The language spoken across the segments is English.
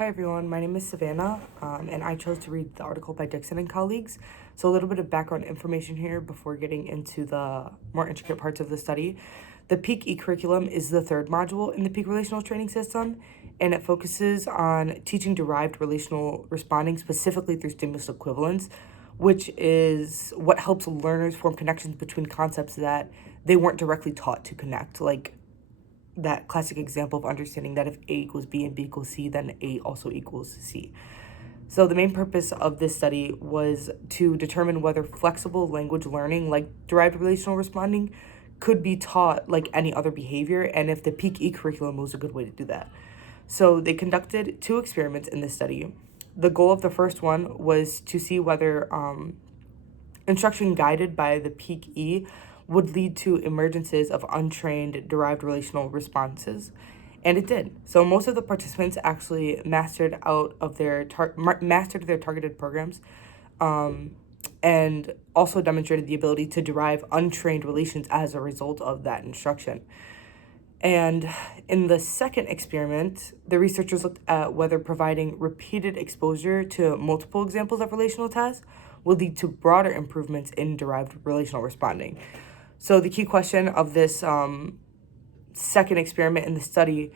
Hi everyone, my name is Savannah, and I chose to read the article by Dixon and colleagues. So a little bit of background information here before getting into the more intricate parts of the study. The PEAK e-curriculum is the third module in the PEAK relational training system, and it focuses on teaching derived relational responding specifically through stimulus equivalence, which is what helps learners form connections between concepts that they weren't directly taught to connect, like that classic example of understanding that if A equals B and B equals C, then A also equals C. So the main purpose of this study was to determine whether flexible language learning, like derived relational responding, could be taught like any other behavior, and if the PEAK e-curriculum was a good way to do that. So they conducted two experiments in this study. The goal of the first one was to see whether instruction guided by the PEAK E would lead to emergences of untrained derived relational responses. And it did. So most of the participants actually mastered their targeted programs, and also demonstrated the ability to derive untrained relations as a result of that instruction. And in the second experiment, the researchers looked at whether providing repeated exposure to multiple examples of relational tasks would lead to broader improvements in derived relational responding. So the key question of this second experiment in the study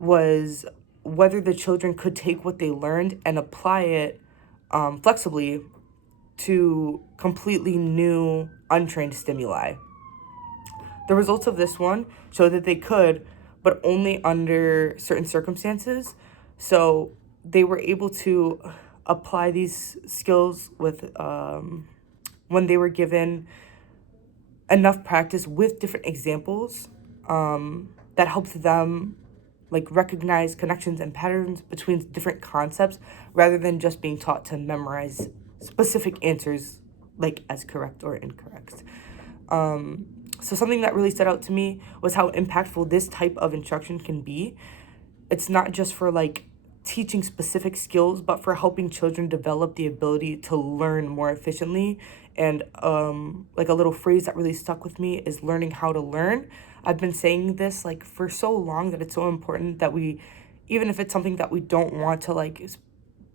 was whether the children could take what they learned and apply it flexibly to completely new, untrained stimuli. The results of this one showed that they could, but only under certain circumstances. So they were able to apply these skills with when they were given enough practice with different examples that helped them like recognize connections and patterns between different concepts rather than just being taught to memorize specific answers like as correct or incorrect. So something that really stood out to me was how impactful this type of instruction can be. It's not just for like teaching specific skills, but for helping children develop the ability to learn more efficiently. And like a little phrase that really stuck with me is learning how to learn. I've been saying this like for so long that it's so important that we, even if it's something that we don't want to like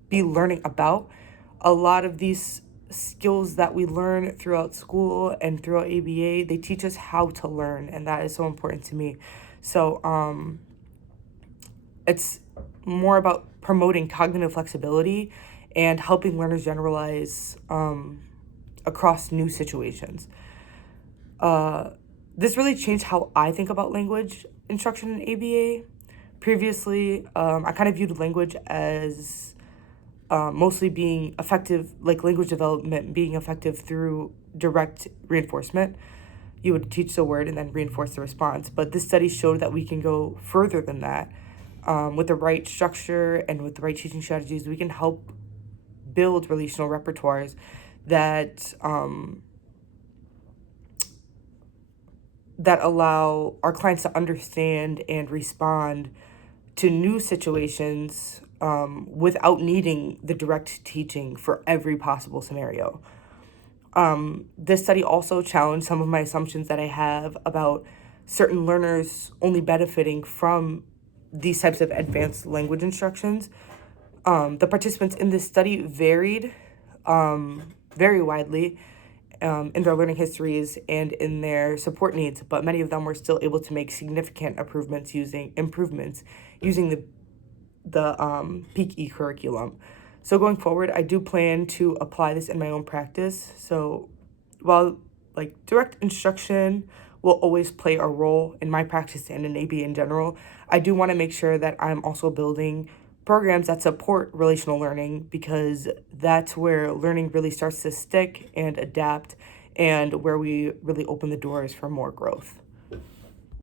be learning about, a lot of these skills that we learn throughout school and throughout ABA, they teach us how to learn, and that is so important to me. So it's more about promoting cognitive flexibility and helping learners generalize across new situations. This really changed how I think about language instruction in ABA. Previously, I kind of viewed language as mostly being effective, like language development being effective through direct reinforcement. You would teach the word and then reinforce the response. But this study showed that we can go further than that. With the right structure and with the right teaching strategies, we can help build relational repertoires that that allow our clients to understand and respond to new situations without needing the direct teaching for every possible scenario. This study also challenged some of my assumptions that I have about certain learners only benefiting from these types of advanced language instructions. The participants in this study varied very widely in their learning histories and in their support needs, but many of them were still able to make significant improvements using the PEAK e-curriculum. So going forward, I do plan to apply this in my own practice. So while like direct instruction will always play a role in my practice and in ABA in general, I do want to make sure that I'm also building programs that support relational learning, because that's where learning really starts to stick and adapt and where we really open the doors for more growth.